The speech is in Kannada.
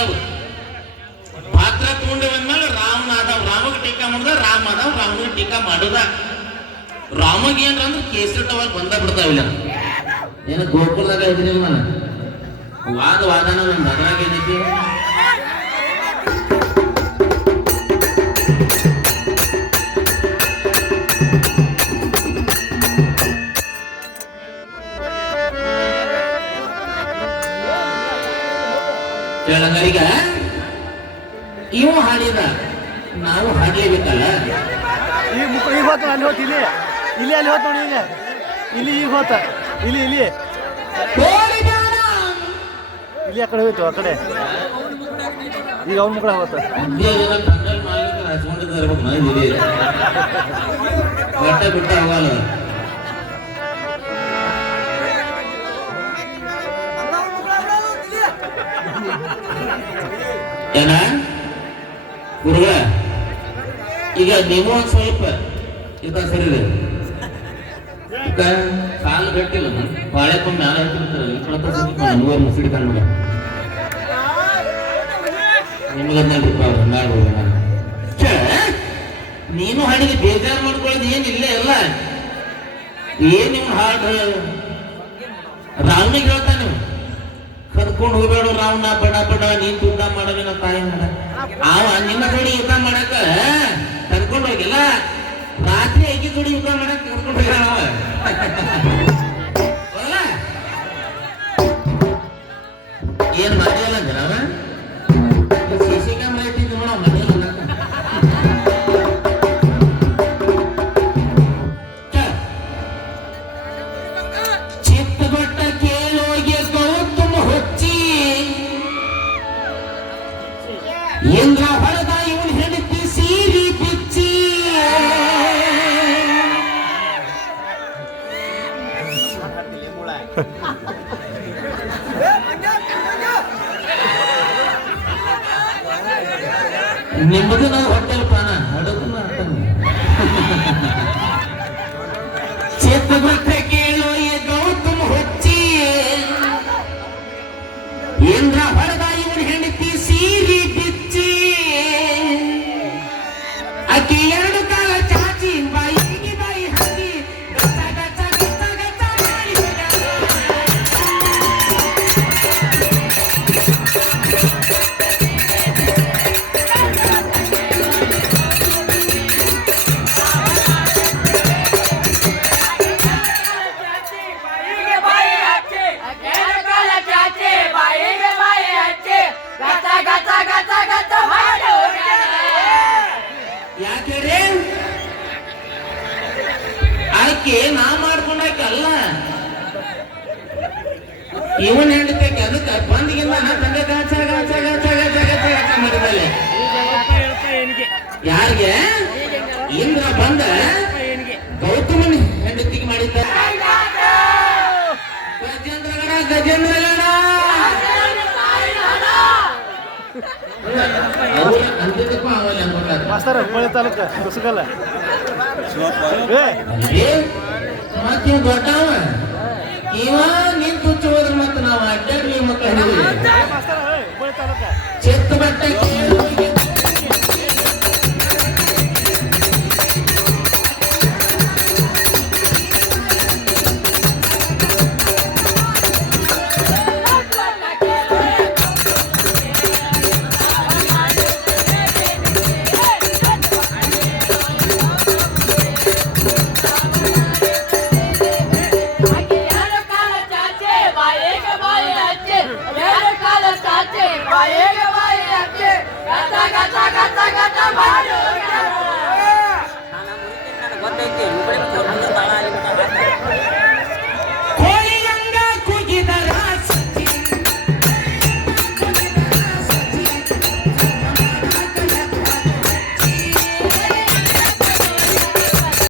ಒಳಗ ಪಾತ್ರ ತಗೊಂಡು ಬಂದ್ಮೇಲೆ ರಾಮನ ಅದಾವ ರಾಮಗ ಟೀಕಾ ಮಾಡ್ದ, ರಾಮ ಅದಾವ ರಾಮನಿಗೆ ಟೀಕಾ ಮಾಡುದ. ರಾಮಗ್ ಏನ್ರ ಅಂದ್ರೆ ಕೇಸರಿ ಟವಲ್ ಬಂದ ಬಿಡ್ತಾವಿಲ್ಲ ಏನ ಇದ್ರಿಲ್ಲ ನಾನು ವಾದ ವಾದನ ನನ್ನ ಅದ್ರಾಗ ಏನೈತಿ? ಕೇಳಂಗರೀಗ ಇವು ಹಾಡಿದ. ನಾವು ಹಾಡಲೇಬೇಕಲ್ಲ? ಈಗ ಮುಖ ಈಗ ಹೋತ ಅಲ್ಲಿ ಹೋತ ಇಲ್ಲಿ. ಇಲ್ಲಿ ಅಲ್ಲಿ ಹೋತ ನೋಡಿ ಈಗ ಇಲ್ಲಿ ಈಗ ಹೋತ. ಇಲ್ಲಿ ಇಲ್ಲಿ. ಇಲ್ಲಿ ಆ ಕಡೆ ಹೋಯ್ತು ಆ ಕಡೆ. ಈಗ ಅವ್ನ ಮುಖ ಹೋತ. ಬಿಟ್ಟ ಜನ ಏನ? ಹುಡುಗ, ಈಗ ನೀವು ಒಂದು ಸ್ವಲ್ಪ ಇದ. ಸರಿ ಕಾಲು ಗಟ್ಟಿಲ್ಲ ಬಾಳೆಕೊಂಡ್ ಮ್ಯಾಲ ಹಾಕಿರ್ತಾರ. ನೂರು ಮುಸುಡಿ ಕಂಡು ನಿಮಗದ್ನಲ್ರಿಪ್ಪ ನಾನು ನೀನು ಹಾಡಿಗೆ ಬೇಜಾರು ಮಾಡ್ಕೊಳ್ಳೋದು ಏನು ಇಲ್ಲೇ ಅಲ್ಲ ಏನ್ ನೀವು ಹಾಡು? ರಾವಣಿಗೆ ಹೇಳ್ತಾನೆ ಕರ್ಕೊಂಡು ಹೋಗ್ಬೇಡ ರಾವಣ, ಬಡ ಬಡ, ನೀನ್ ಊಟ ಮಾಡಲ್ಲ ತಾಯಿ ಮಾಡ ಅವ ನಿನ್ನ ಕಡೆ ಊಟ ಮಾಡಕ ಕರ್ಕೊಂಡು ಹೋಗಿಲ್ಲ? ರಾತ್ರಿ ಐಕಿ ಜೋಡಿ ಊಟ ಮಾಡಕ್ ಕರ್ಕೊಂಡು ಹೋಗ್ಯಾನ ಅವ. ಏನ್ ಮಾಡಿಲ್ಲ ಅಂದ್ರ ಇಂದ್ರ ಹೊಡೆದ ಇವನ್ ಹೆಂಡತಿ ಸೀರಿ ಬಿಚ್ಚಿ ನಿಮ್ಮದು ನಾವು ಹೊಟ್ಟೆಲ್ ಪಾನ ಹಡದು ಚಿತ್ತಗೊಟ್ಟ ಕೇಳೋ ಇವನ್ ಹೇಳ್ತೇನೆ ಅದಕ್ಕೆ ಬಂದಿಗಿಂದ ತಂದೆ ಗಾಚ ಗಾಚ ಗಾಚ ಗಾಚ ಗಾಚ ಗಾಚ ಮಾಡಿದಲ್ಲ ಯಾರಿಗೆ ಇಂದ್ರ ಬಂದ ಗೌತಮನ ಹೆಂಡತಿಗೆ ಮಾಡಿದ್ದ ಅವಲ್ಲ ಅನ್ಬೇಕಾದ್ರೆ ಮಾಸ್ತರ ಹುಬ್ಬಳ್ಳಿ ತಾಲೂಕ ಕುಸಗಲ್ಲ ಏ ಮಾತಿನ ಮತ್ತೆ ಇವ್ ನಿಂತು ಹೋದ್ರ ಮತ್ತೆ ನಾವು ಅಡ್ಡಾಡ್ಲಿ ಮಕ್ಕಳು ಹುಬ್ಬಳ್ಳಿ ಬಟ್ಟೆ बाये बाये आमचे. गाता गाता गाता गाता भांडण